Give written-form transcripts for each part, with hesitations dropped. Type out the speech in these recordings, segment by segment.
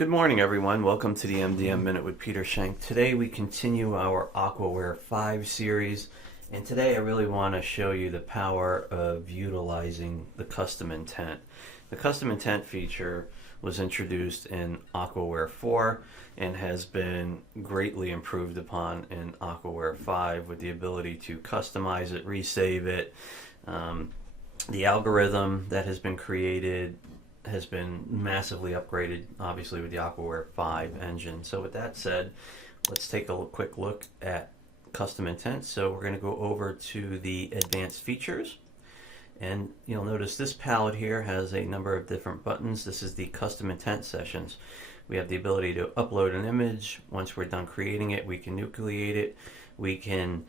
Good morning, everyone. Welcome to the MDM Minute with Peter Schenk. Today we continue our Aquaware 5 series, and today I really want to show you the power of utilizing the custom intent. The custom intent feature was introduced in Aquaware 4 and has been greatly improved upon in Aquaware 5 with the ability to customize it, resave it. The algorithm that has been created has been massively upgraded, obviously, with the Aquaware 5 engine. So with that said, let's take a quick look at custom intent. So we're going to go over to the advanced features, and you'll notice this palette here has a number of different buttons. This is the custom intent sessions. We have the ability to upload an image. Once we're done creating it, we can nucleate it. We can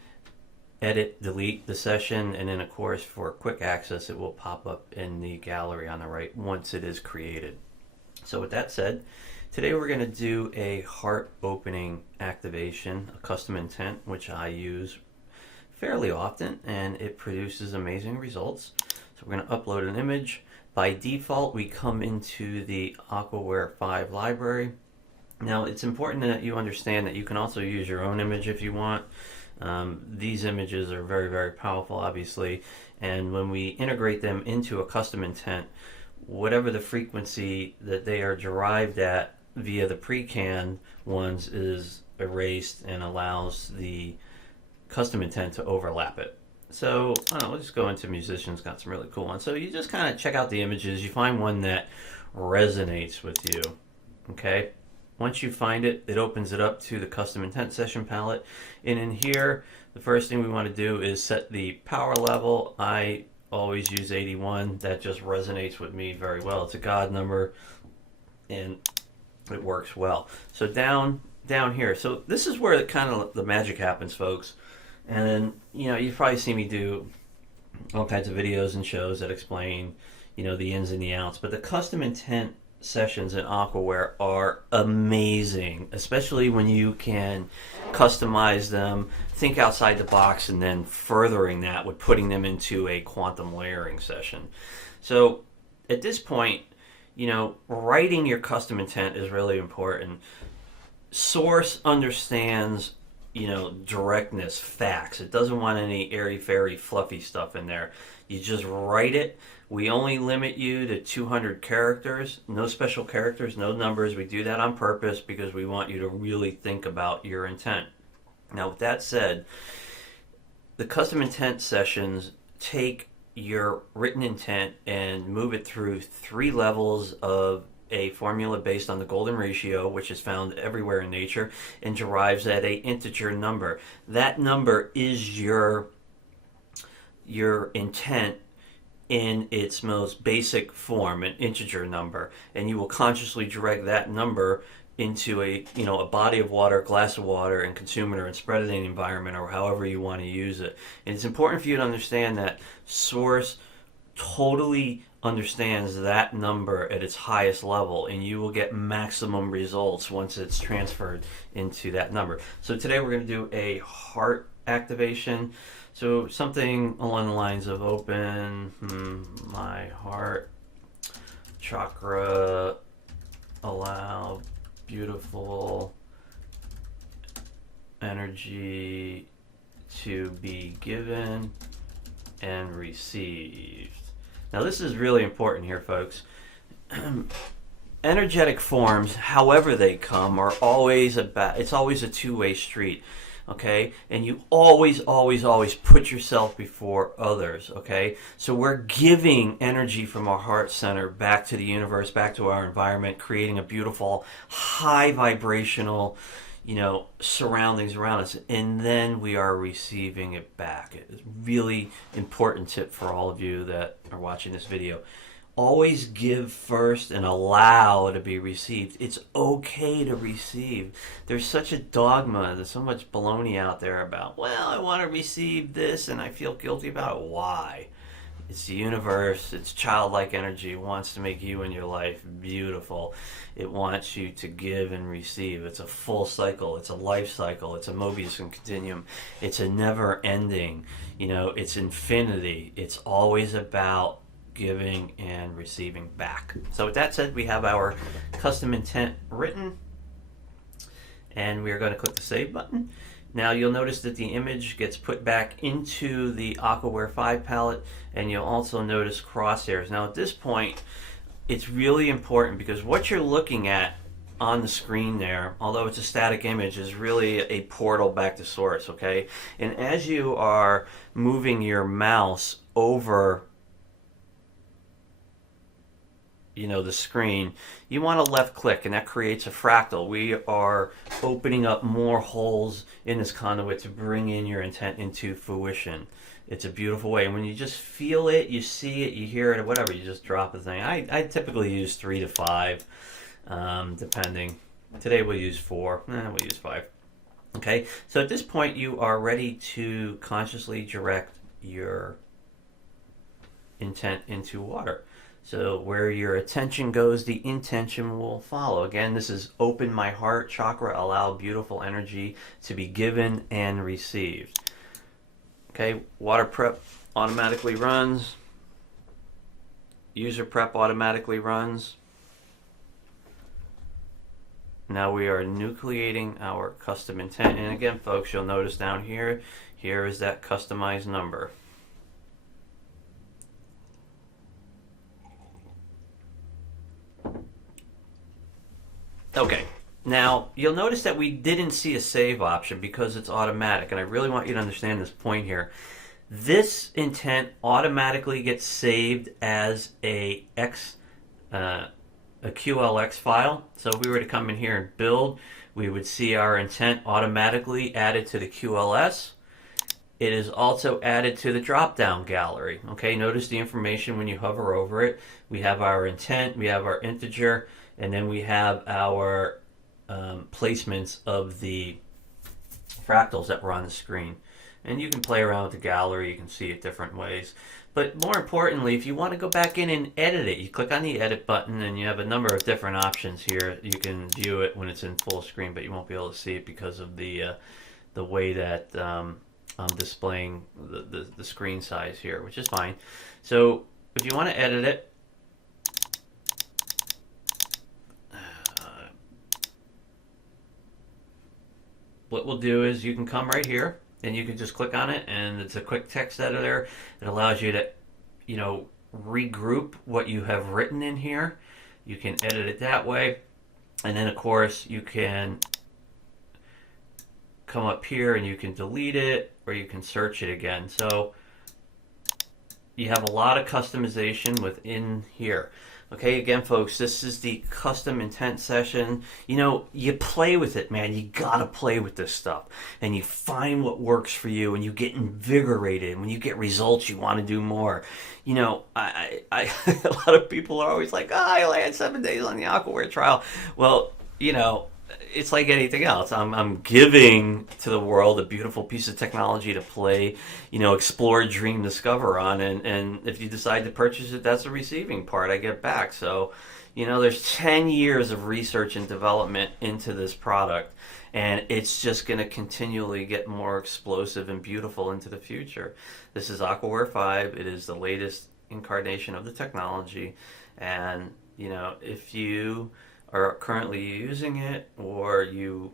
edit, delete the session, and then of course for quick access it will pop up in the gallery on the right once it is created. So with that said, today we're going to do a heart opening activation, a custom intent, which I use fairly often, and it produces amazing results. So we're going to upload an image. By default we come into the Aquaware 5 library. Now it's important that you understand that you can also use your own image if you want. These images are very, very powerful, obviously, and when we integrate them into a custom intent, whatever the frequency that they are derived at via the pre-canned ones is erased and allows the custom intent to overlap it. So I don't know, let's just go into musicians, got some really cool ones. So you just kind of check out the images, you find one that resonates with you, okay? Once you find it, it opens it up to the custom intent session palette. And in here, the first thing we want to do is set the power level. I always use 81. That just resonates with me very well. It's a God number and it works well. So down here. So this is where the magic happens, folks. And then, you've probably seen me do all kinds of videos and shows that explain, the ins and the outs. But the custom intent sessions in Aquaware are amazing, especially when you can customize them, think outside the box, and then furthering that with putting them into a quantum layering session. So at this point, writing your custom intent is really important. Source understands directness, facts. It doesn't want any airy-fairy fluffy stuff in there. You just write it. We only limit you to 200 characters, no special characters, no numbers. We do that on purpose because we want you to really think about your intent. Now, with that said, the custom intent sessions take your written intent and move it through 3 levels of a formula based on the golden ratio, which is found everywhere in nature, and derives at an integer number. That number is your intent in its most basic form, an integer number, and you will consciously direct that number into a body of water, a glass of water, and consume it or spread it in the environment or however you want to use it. And it's important for you to understand that Source totally understands that number at its highest level, and you will get maximum results once it's transferred into that number. So today we're going to do a heart activation. So something along the lines of open my heart chakra, allow beautiful energy to be given and received. Now this is really important here, folks. Energetic forms, however they come, are always it's always a two-way street. Okay, and you always put yourself before others. Okay, so we're giving energy from our heart center back to the universe, back to our environment, creating a beautiful high vibrational surroundings around us, and then we are receiving it back. It's a really important tip for all of you that are watching this video. Always give first and allow to be received. It's okay to receive. There's such a dogma, there's so much baloney out there about, well, I want to receive this and I feel guilty about it. Why? It's the universe, it's childlike energy. It wants to make you and your life beautiful. It wants you to give and receive. It's a full cycle, it's a life cycle, it's a Mobius continuum. It's a never ending, it's infinity. It's always about giving and receiving back. So with that said, we have our custom intent written, and we are going to click the save button. Now you'll notice that the image gets put back into the Aquaware 5 palette, and you'll also notice crosshairs. Now at this point, it's really important because what you're looking at on the screen there, although it's a static image, is really a portal back to source, okay? And as you are moving your mouse over the screen, you want to left click, and that creates a fractal. We are opening up more holes in this conduit to bring in your intent into fruition. It's a beautiful way, and when you just feel it, you see it, you hear it, or whatever, you just drop the thing. I typically use 3 to 5, depending. Today we'll use 4, we'll use 5. Okay, so at this point you are ready to consciously direct your intent into water. So where your attention goes, the intention will follow. Again, this is open my heart chakra, allow beautiful energy to be given and received. Okay, water prep automatically runs. User prep automatically runs. Now we are nucleating our custom intent. And again, folks, you'll notice down here, here is that customized number. Okay, now you'll notice that we didn't see a save option because it's automatic, and I really want you to understand this point here. This intent automatically gets saved as a QLX file. So if we were to come in here and build, we would see our intent automatically added to the QLS. It is also added to the drop-down gallery. Okay, notice the information when you hover over it. We have our intent, we have our integer, and then we have our placements of the fractals that were on the screen. And you can play around with the gallery, you can see it different ways. But more importantly, if you want to go back in and edit it, you click on the edit button and you have a number of different options here. You can view it when it's in full screen, but you won't be able to see it because of the way that I'm displaying the screen size here, which is fine. So if you want to edit it, what we'll do is you can come right here and you can just click on it, and it's a quick text editor. It allows you to, regroup what you have written in here. You can edit it that way, and then of course you can come up here and you can delete it or you can search it again. So you have a lot of customization within here. Okay, again, folks, this is the custom intent session. You play with it, man. You gotta play with this stuff, and you find what works for you, and you get invigorated. When you get results, you want to do more. I a lot of people are always like, I only had 7 days on the Aquaware trial. Well, it's like anything else. I'm giving to the world a beautiful piece of technology to play, explore, dream, discover on, and if you decide to purchase it, that's the receiving part I get back. So, there's 10 years of research and development into this product, and it's just going to continually get more explosive and beautiful into the future. This is Aquaware 5. It is the latest incarnation of the technology, and, if you are currently using it or you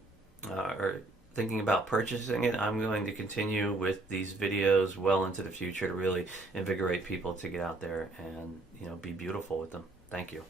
are thinking about purchasing it, I'm going to continue with these videos well into the future to really invigorate people to get out there and be beautiful with them. Thank you.